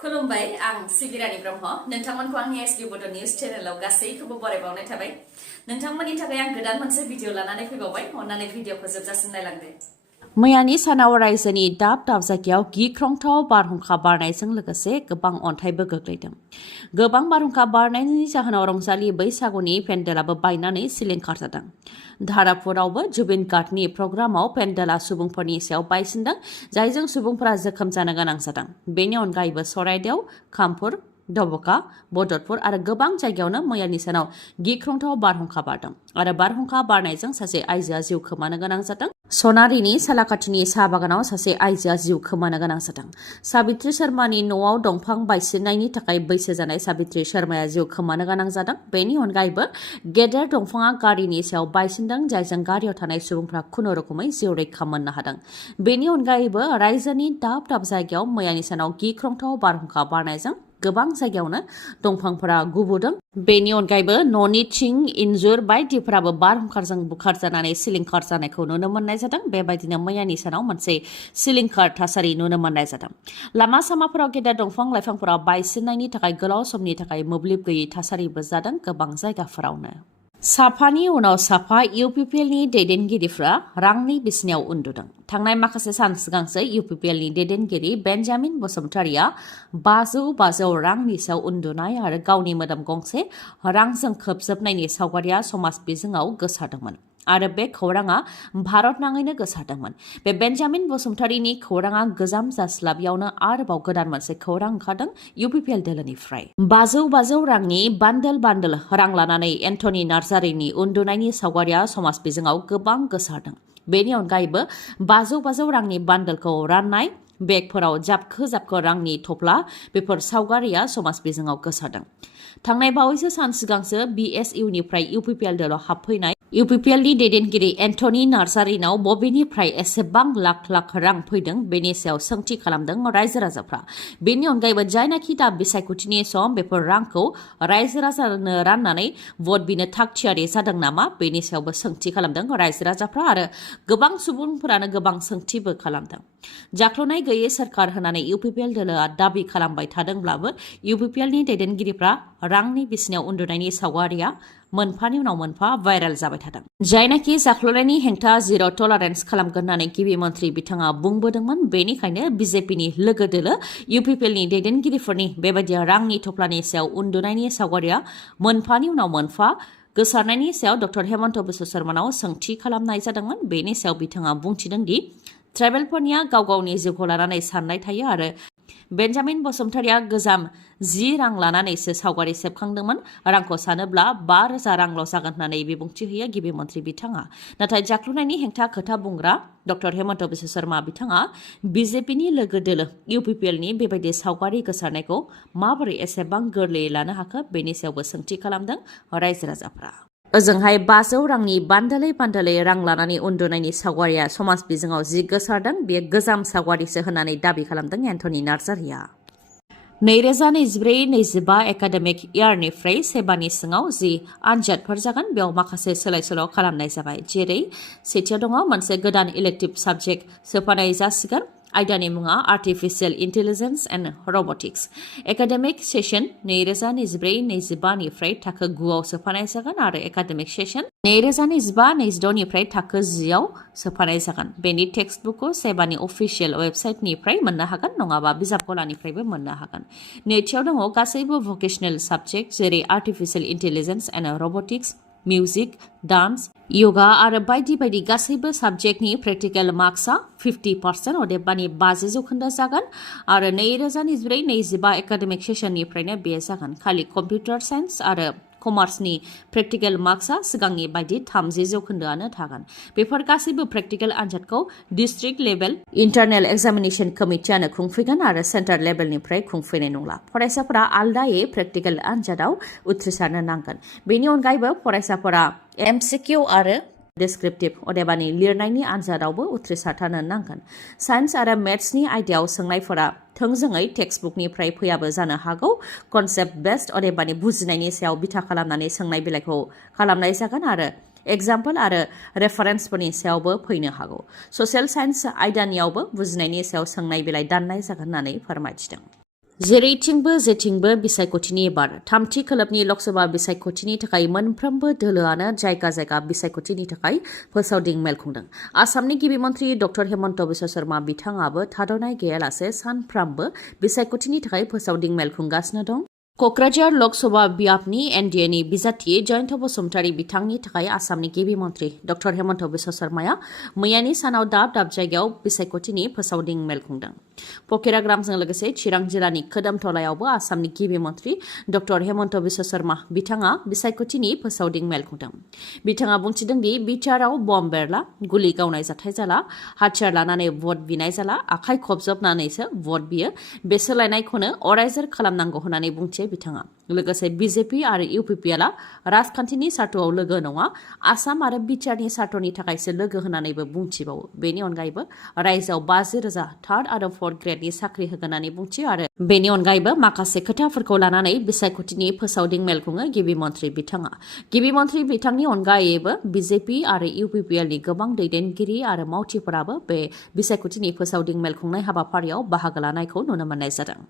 खुलुमबाय आं सिबि रानी ब्रह्म नोंथांमोनखौ आंनि एसबि बड' निउज चेनेलाव गासैखौबो बरायबावनाय थाबाय नोंथांमोननि थाखाय आं गोदान मोनसे भिडिअ लानानै फैबावबाय अन्नानै भिडिअखौ जोबजासिम नायलांदो मैयानि सानाव रायजोनि दाब दाब जायगायाव गिख्रंथाव बारहुंखा बारनायजों लोगोसे गोबां अन्थाइबो गोग्लैदों। गोबां बारहुंखा बारनायनि जाहोनाव रंजालि बैसागुनि पेन्डेलाबो बायनानै सिलिंखार जादों। धारापुरावबो जुबिन गार्डनि प्रग्रामाव पेन्डेला सुबुंफोरनि सायाव बायसिनदों, जायजों सुबुंफोरा जोखोम जानो गोनां जादों। बेनि अनगायैबो सराइदेव, खामपुर, दबका, बदरपुर आरो गोबां जायगायावनो मैयानि सानाव गिख्रंथाव बारहुंखा बारदों आरो बारहुंखा बारनायजों सासे आइजोआ जिउ खोमानो गोनां जादों। सनारिनि सालाकाथिनि साहा बागानाव सासे आइजोआ जिउ खोमानो गोनां जादों। साबित्री शर्मानि न'आव दंफां बायसिननायनि थाखाय बैसो जानाय साबित्री शर्माया जिउ खोमानो गोनां जादों। बेनि अनगायैबो गेदेर दंफाङा गारिनि सायाव बायसिनदों, जायजों गारियाव थानाय सुबुंफ्रा खुनुरुखुमै जिउ रैखा मोननो हादों। बेनि अनगायैबो रायजोनि दाब दाब जायगायाव मैयानि सानाव गिख्रंथाव बारहुंखा बारनायजों गोबां जायगायावनो दंफांफोरा गुबुदों। बेनि अनगायैबो न'नि थिं, इन्जुर बायदिफोराबो बारहुंखाजों बुखारजानानै सिलिंखार जानायखौ नुनो मोननाय जादों। बेबायदिनो मैयानि सानाव मोनसे सिलिंखार थासारि नुनो मोननाय जादों। लामा सामाफोराव गेदेर दंफां लाइफांफोरा बायसिननायनि थाखाय गोलाव समनि थाखाय मोब्लिब गैयै थासारिबो जादों गोबां जायगाफोरावनो। साफानि उनाव साफा UPPLनि दैदेनगिरिफ्रा रांनि बिसिनायाव उन्दुदों। थांनाय माखासे सान सिगांसो UPPLनि दैदेनगिरि बेन्जामिन बसुमतारिया 500 रांनि सायाव उन्दुनाय आरो गावनि मोदोम गंसे रांजों खोबजोबनायनि सावगारिया समाज बिजोङाव गोसारदोंमोन आरो बे खौराङा भारत नाङैनो गोसारदोंमोन। बे बेन्जामिन बसुमतारिनि खौराङा गोजाम जास्लाबियावनो आरोबाव गोदान मोनसे खौरां ओंखारदों UPPL दोलोनिफ्राय। 500 रांनि बान्डोल रां लानानै एन्टनि नार्जारिनि उन्दुनायनि सावगारिया समाज बिजोङाव गोबां गोसारदों। बेनि अनगायैबो 500 रांनि बान्डोलखौ राननाय, बेगफोराव जाबखो रांनि थफ्ला, बेफोर सावगारिया समाज बिजोङाव गोसारदों। थांनाय बावैसो सान सिगांसो BSUनिफ्राय UPPL दोलोआव हाबफैनाय UPPLनि दैदेनगिरि एन्टनि नार्जारिनाव बबेनिफ्राय एसेबां लाख रां फैदों बेनि सायाव सोंथि खालामदों रायजो राजाफ्रा। बेनि अनगायैबो जायनाखि दा बिसायख'थिनि सम, बेफोर रांखौ रायजो राजानो राननानै भट बिनो थाग थियारि जादों नामा बेनि सायावबो सोंथि खालामदों रायजो राजाफ्रा आरो गोबां सुबुंफोरानो गोबां सोंथिबो खालामदों। जाख्ल'नाय गैयै सोरखार होननानै UPPL दोलोआ दाबि खालामबाय थादोंब्लाबो UPPLनि दैदेनगिरिफ्रा रांनि बिसिनायाव उन्दुनायनि सावगारिया मोनफानि उनाव मोनफा भाइरेल जाबाय थादों। जायनाखि जाख्ल'नायनि हेंथा जिर' टलारेन्स खालामगोन होननानै गिबि मन्थ्रि बिथाङा बुंबोदोंमोन, बेनिखायनो BJPनि लोगो दोलो UPPLनि दैदेनगिरिफोरनि बेबायदि रांनि थफ्लानि सायाव उन्दुनायनि सावगारिया मोनफानि उनाव मोनफा गोसारनायनि सायाव डक्टर हेमन्त बिश्व शर्मानाव सोंथि खालामनाय जादोंमोन। बेनि सायाव बिथाङा बुंथिदों दि ट्राइबेलफोरनिया गाव गावनि जिउखौ लानानै साननाय थायो आरो बेन्जामिन बसुमतारिया गोजाम 10 रां लानानैसो सावगारि सेबखांदोंमोन। रांखौ सानोब्ला 5,000 रांल' जागोन होननानै बिबुंथि होयो गिबि मन्थ्रि बिथाङा। नाथाय जाख्ल'नायनि हेंथा खोथा बुंग्रा डक्टर हेमन्त बिश्व शर्मा बिथाङा BJPनि लोगो दोलो UPPLनि बेबायदि सावगारि गोसारनायखौ माबोरै एसेबां गोरलैयै लानो हाखो बेनि सायावबो सोंथि खालामदों रायजो राजाफ्रा। ओजोंहाय 500 रांनि बान्डोलै रां लानानै उन्दुनायनि सावगारिया समाज बिजोङाव जि गोसारदों, बेयो गोजाम सावगारिसो होननानै दाबि खालामदों एन्टनि नार्जारिया। 2024-25 एकाडेमिक इयारनिफ्राय सेबानि सिङाव जि आनजादफोर जागोन, बेयाव माखासे सोलाय-सोल' खालामनाय जाबाय। जेरै सेथियाव दङ मोनसे गोदान इलेक्टिभ साबजेक्ट सोफानाय जासिगोन। आयदानि मुङा आर्टिफिशियेल इन्टेलिजेन्स एन्ड रबटिक्स। एकाडेमिक सेसन 2024-25 निफ्राय थाखो 9आव सोफानाय जागोन आरो एकाडेमिक सेसन 2025-26 निफ्राय थाखो 10आव सोफानाय जागोन। बेनि टेक्सट बुकखौ सेबानि अफिसियेल वेबसाइटनिफ्राय मोननो हागोन, नङाबा बिजाब गलानिफ्रायबो मोननो हागोन। नैथियाव दङ गासैबो भकेशनेल साबजेक्ट जेरै artificial intelligence and robotics, music, dance, yoga आरो बायदि गासैबो साबजेक्टनि प्रेक्टिकेल मार्क्सआ 50% अदेबानि 50% जागोन आरो 2024-25 एकाडेमिक सेसननिफ्रायनो बे जागोन। खालि कम्पिउटार साइन्स आरो कमार्सनि प्रेक्टिकेल मार्क्सआ सिगांनि बायदि 30% थागोन। बेफोर गासैबो प्रेक्टिकेल आनजादखौ डिस्ट्रिक्ट लेभेल इन्टारनेल एग्जामिनेशन कमिटियानो खुंफैगोन आरो सेन्टार लेभेलनिफ्राय खुंफैनाय नंला। फरायसाफोरा आलदायै प्रेक्टिकेल आनजादाव उथ्रिसारनो नांगोन। बेनि अनगायैबो फरायसाफोरा MCQ आरो डिस्क्रिप्टिभ अदेबानि लिरनायनि आनजादावबो उथ्रिसारथारनो नांगोन। साइन्स आरो मेथ्सनि आयदायाव सोंनायफोरा थोंजोङै टेक्सटबुकनिफ्राय फैयाबो जानो हागौ। कनसेप्ट बेस्ड अदेबानि बुजिनायनि सायाव बिथा खालामनानै सोंनाय बिलाइखौ खालामनाय जागोन आरो एग्जाम्पल आरो रेफारेन्सफोरनि सायावबो फैनो हागौ। ससियेल साइन्स आयदानियावबो बुजिनायनि सायाव सोंनाय बिलाइ दाननाय जागोन होननानै फोरमायथिदों। जेरैथिंबो जेथिंबो बिसायख'थिनि बार थामथि खोलोबनि लकसभा बिसायख'थिनि थाखाय मोनफ्रोमबो दोलोआनो जायगा जायगा बिसायख'थिनि थाखाय फोसावदिं मेल खुंदों। आसामनि गिबि मन्थ्रि डक्टर हेमन्त बिश्व शर्मा बिथाङाबो थाद'नाय गैयालासे सानफ्रामबो बिसायख'थिनि थाखाय फोसावदिं मेल खुंगासिनो दं। क'क्राझार लकसभा बियाबनि एनडिएनि बिजाथि जयन्त बसुमतारी बिथांनि थाखाय आसामनि गिबि मन्थ्रि डक्टर हेमन्त बिश्व शर्माया मैयानि सानाव दाब दाब जायगायाव बिसायख'थिनि फोसावदिं मेल खुंदों। पकिराग्रामजों लोगोसे चिरां जिल्लानि खोदोमथलायावबो आसामनि गिबि मन्थ्रि डक्टर हेमन्त बिश्व शर्मा बिथाङा बिसायख'थिनि फोसावदिं मेल खुंदों। बिथाङा बुंथिदों दि बिटिआरआव बम बेरला, गुलि गावनाय जाथाय जाला, हाथियार लानानै भट बिनाय जाला, आखाइ खबजबनानैसो भट बियो, बे सोलायनायखौनो अरायजोर खालामनांगौ होननानै बुंथियो बिथाङा। लोगोसे बिजेपि आरो इउपिपिएलआ राजखान्थिनि सार्थआव लोगो नङा, आसाम आरो बिटिआरनि सार्थनि थाखायसो लोगो होननानैबो बुंथिबावो। बेनि अनगायैबो रायजोआव 50,000 थार्ड आरो फर्थ ग्रेडनि साख्रि होगोन होननानै बुंथियो आरो बेनि अनगायैबो माखासे खोथाफोरखौ लानानै बिसायख'थिनि फोसावदिं मेल खुङो गिबि मन्थ्रि बिथाङा। गिबि मन्थ्रि बिथांनि अनगायैबो बिजेपि आरो इउपिपिएलनि गोबां दैदेनगिरि आरो मावथिफोराबो बे बिसायख'थिनि फोसावदिं मेल खुंनाय हाबाफारियाव बाहागो लानायखौ नुनो मोननाय जादों।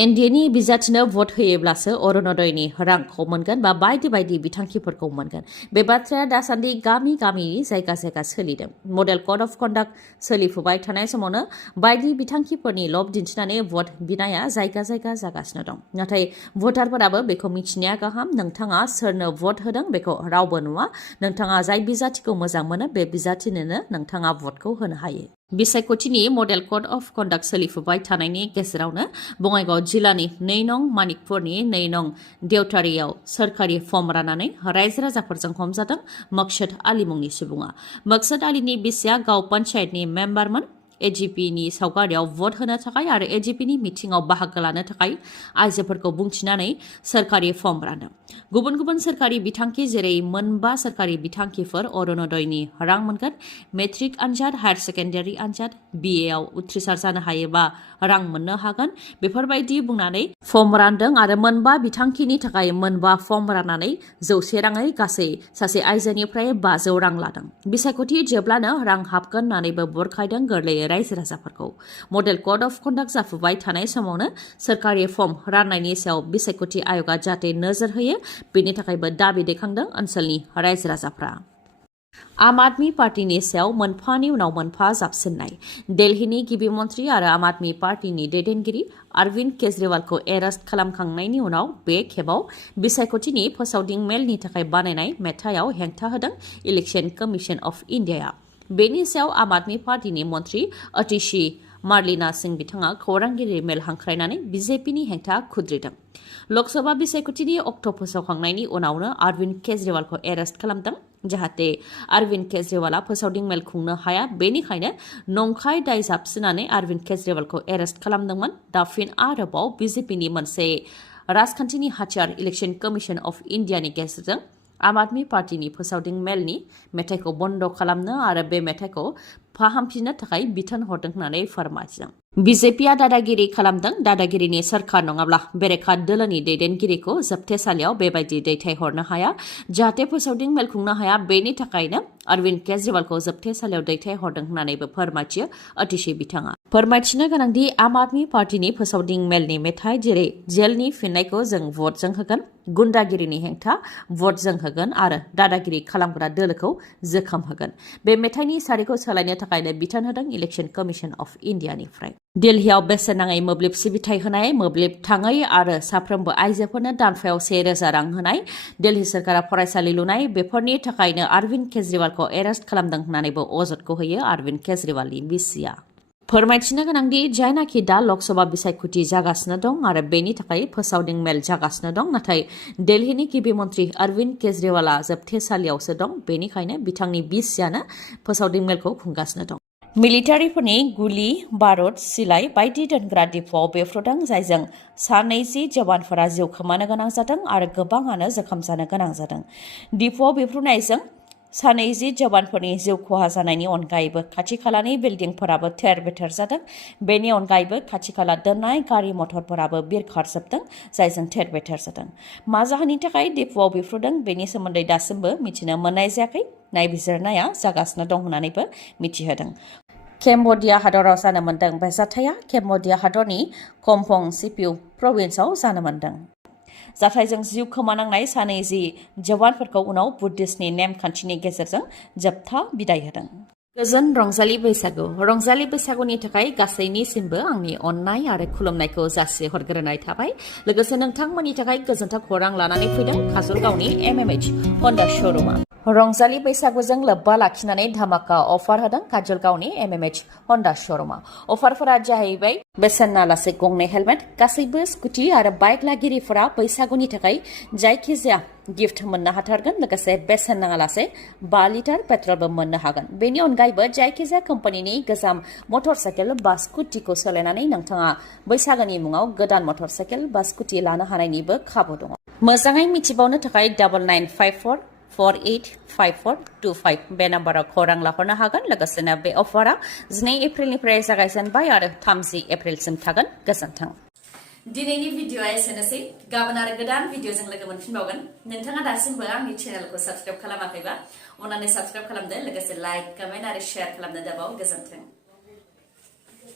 एनडिएनि बिजाथिनो भट होयोब्लासो अरुणोदयनि रांखौ मोनगोन बा बायदि बायदि बिथांखिफोरखौ मोनगोन। बे बाथ्राया दासान्दि गामि गामि जायगा जायगा सोलिदों। मडेल कड अफ कन्डाक्ट सोलिफुबाय थानाय समावनो बायदि बिथांखिफोरनि लब दिन्थिनानै भट बिनाया जायगा जायगा जागासिनो दं। नाथाय भटारफोराबो बेखौ मिथिनाया गाहाम, नोंथाङा सोरनो भट होदों बेखौ रावबो नुवा। नोंथाङा जाय बिजाथिखौ मोजां मोनो बे बिजाथिनोनो नोंथाङा भटखौ होनो हायो। बिसायख'थिनि मडेल कड अफ कन्डाक्ट सोलिफुबाय थानायनि गेजेरावनो बङाइगाव जिल्लानि 2 नं मानिकपुरनि 2 नं देवटारियाव सोरखारि फर्म राननानै रायजो राजाफोरजों हमजादों मकसद आली मुंनि सुबुङा। मकसद आलीनि बिसिया गाव पन्चायतनि मेम्बारमोन। एजिपिनि सावगारियाव भट होनो थाखाय आरो एजिपिनि मिटिंआव बाहागो लानो थाखाय आइजोफोरखौ बुंथिनानै सोरखारि फर्म रानदों। गुबुन गुबुन सोरखारि बिथांखि जेरै 9 सोरखारि बिथांखिफोर अरुणोदयनि रां मोनगोन, मेट्रिक आनजाद, हायार सेकेन्डारि आनजाद, बिएआव उथ्रिसार जानो हायोबा रां मोननो हागोन, बेफोरबायदि बुंनानै फर्म रानदों आरो 9 बिथांखिनि थाखाय 9 फर्म राननानै 100 राङै गासै सासे आइजोनिफ्राय 500 रां लादों। बिसायख'थि जोबब्लानो रां हाबगोन होननानैबो बुरखायदों गोरलैयै रायजो राजाफोरखौ। मडेल कड अफ कन्डाक्ट जाफुबाय थानाय समावनो सोरखारि फर्म राननायनि सायाव बिसायख'थि आय'गा जाहाथे नोजोर होयो, बेनि थाखायबो दाबि दैखांदों ओनसोलनि रायजो राजाफ्रा। आम आदमी पार्टीनि सायाव मोनफानि उनाव मोनफा जाबसिननाय। दिल्लीनि गिबि मन्थ्रि आरो आम आदमी पार्टीनि दैदेनगिरि अरविन्द केजरीवालखौ एरेस्ट खालामखांनायनि उनाव बे खेबाव बिसायख'थिनि फोसावदिं मेलनि थाखाय बानायनाय मेथाइयाव हेंथा होदों इलेक्शन कमिशन अफ इन्डियाया। बेनि सायाव आम आदमी पार्टीनि मन्थ्रि अतिशी मार्लिना सिंह बिथाङा खौरांगिरि मेल हांख्रायनानै बिजेपिनि हेंथा खुद्रिदों। लकसभा बिसायख'थिनि अक्ट' फोसावखांनायनि उनावनो अरविन्द केजरीवालखौ एरेस्ट खालामदों। जाहाथे अरविन्द केजरीवाला फोसावदिं मेल खुंनो हाया, बेनिखायनो नंखाय दाय जाबसिनानै अरविन्द केजरीवालखौ एरेस्ट खालामदोंमोन। दा फिन आरोबाव बिजेपिनि मोनसे राजखान्थिनि हाथियार इलेक्शन कमिशन अफ इन्डियानि गेजेरजों आम आदमी पार्टीनि फोसावदिं मेलनि मेथाइखौ बन्द' खालामनो आरो बे मेथाइखौ फाहामफिननो थाखाय बिथोन हरदों होननानै फोरमायदों। बिजेपिया दादागिरि खालामदों। दादागिरिनि सोरखार नङाब्ला बेरेखा दोलोनि दैदेनगिरिखौ जोबथेसालियाव बेबायदि दैथायहरनो हाया। जाहाथे फोसावदिं मेल खुंनो हाया, बेनि थाखायनो अरविन्द केजरीवालखौ जोबथेसालियाव दैथायहरदों होननानैबो फोरमायथियो अतिशी बिथाङा। फोरमायथिनो गोनांदि आम आदमी पार्टीनि फोसावदिं मेलनि मेथाइ जेरै जेलनि फिननायखौ जों भटजों होगोन, गुन्दागिरिनि हेंथा भटजों होगोन आरो दादागिरि खालामग्रा दोलोखौ जोखोम होगोन। बे मेथाइनि सारिखौ सोलायनो थाखायनो बिथोन होदों इलेक्शन कमिशन अफ इन्डियानिफ्राय। दिल्लीयाव बेसेन नाङै मोब्लिब सिबिथाय होनाय, मोब्लिब थाङै आरो साफ्रोमबो आइजोफोरनो दानफायाव 1,000 रां होनाय, दिल्ली सोरखारा फरायसालि लुनाय, बेफोरनि थाखायनो अरविन्द केजरीवालखौ एरेस्ट खालामदों होननानैबो अजदखौ होयो अरविन्द केजरीवालनि बिसिया। फोरमायथिनो गोनांदि जायनाखि दा लकसभा बिसायख'थि जागासिनो दं आरो बेनि थाखाय फोसावदिं मेल जागासिनो दं, नाथाय दिल्लीनि गिबि मन्थ्रि अरविन्द केजरीवाला जोबथेसालियावसो दं, बेनिखायनो बिथांनि बिसियानो फोसावदिं मेलखौ खुंगासिनो दं। मिलिटारिफोरनि गुलि, बारुद, सिलाइ बायदि दोनग्रा डिपोआव बेफ्रुदों, जायजों 29 जवानफोरा जिउ खोमानो गोनां जादों आरो गोबाङानो जोखोम जानो गोनां जादों। डिपोआव बेफ्रुनायजों 29 जवानफोरनि जिउ खहा जानायनि अनगायैबो खाथि खालानि बिल्डिंफोराबो थेर बेथेर जादों। बेनि अनगायैबो खाथि खाला दोननाय गारि मथरफोराबो बिरखारजोबदों, जायजों थेर बेथेर जादों। मा जाहोननि थाखाय डिपोआव बेफ्रुदों बेनि सोमोन्दै दासिमबो मिथिनो मोननाय जायाखै। नायबिजिरनाया जागासिनो दं होननानैबो मिथिहोदों। केम्बोडिया हादराव जानो मोन्दों। बे जाथाया केम्बोडिया हादरनि कम्पं सिपिउ प्रभिन्सआव जानो मोन्दों। जाथायजों जिउ खोमानांनाय सानै जवानफोरखौ उनाव बुद्धिस्टनि नेमखान्थिनि गेजेरजों जोबथा बिदाय होदों। गोजोन रंजालि बैसागु। रंजालि बैसागुनि थाखाय गासैनिसिमबो आंनि अननाय आरो खुलुमनायखौ जासिहरग्रोनाय थाबाय। लोगोसे नोंथांमोननि थाखाय गोजोनथाव खौरां लानानै फैदों काजलगावनि MMH हन्डा श'रुमा। रंजालि बैसागुजों लोब्बा लाखिनानै धामाका अफार होदों काजलगावनि MMH हन्डा श'रुमा। अफारफोरा जाहैबाय बेसेन नाङालासे गंनै हेलमेट। गासैबो स्कुटि आरो बाइक लागिरिफोरा बैसागुनि थाखाय जायखिजाया गिफ्ट मोननो हाथारगोन। लोगोसे बेसेन नाङालासे 5 लिटार पेट्रलबो मोननो हागोन। बेनि अनगायैबो जायखिजाया कम्पानिनि गोजाम मटर साइकेल बा स्कुटिखौ सोलायनानै नोंथाङा बैसागोनि मुङाव गोदान मटर साइकेल बा स्कुटि लानो हानायनिबो खाबु दङ। मोजाङै मिथिबावनो थाखाय 9954485425 बे नाम्बाराव खौरां लाहरनो हागोन। लोगोसेनो बे अफारा 2 एप्रिलनिफ्राय जागायजेनबाय आरो 30 एप्रिलसिम थागोन। गोजोन्थों। दिनैनि भिडिअआ एसेनोसै। गाबोन आरो गोदान भिडिअजों लोगो मोनफिनबावगोन। नोंथाङा दासिमबो आंनि चेनेलखौ साबस्क्राइब खालामाखैबा अन्नानै साबस्क्राइब खालामदो। लोगोसे लाइक, कमेन्ट आरो शेयार खालामनो दाबाव। गोजोन्थों।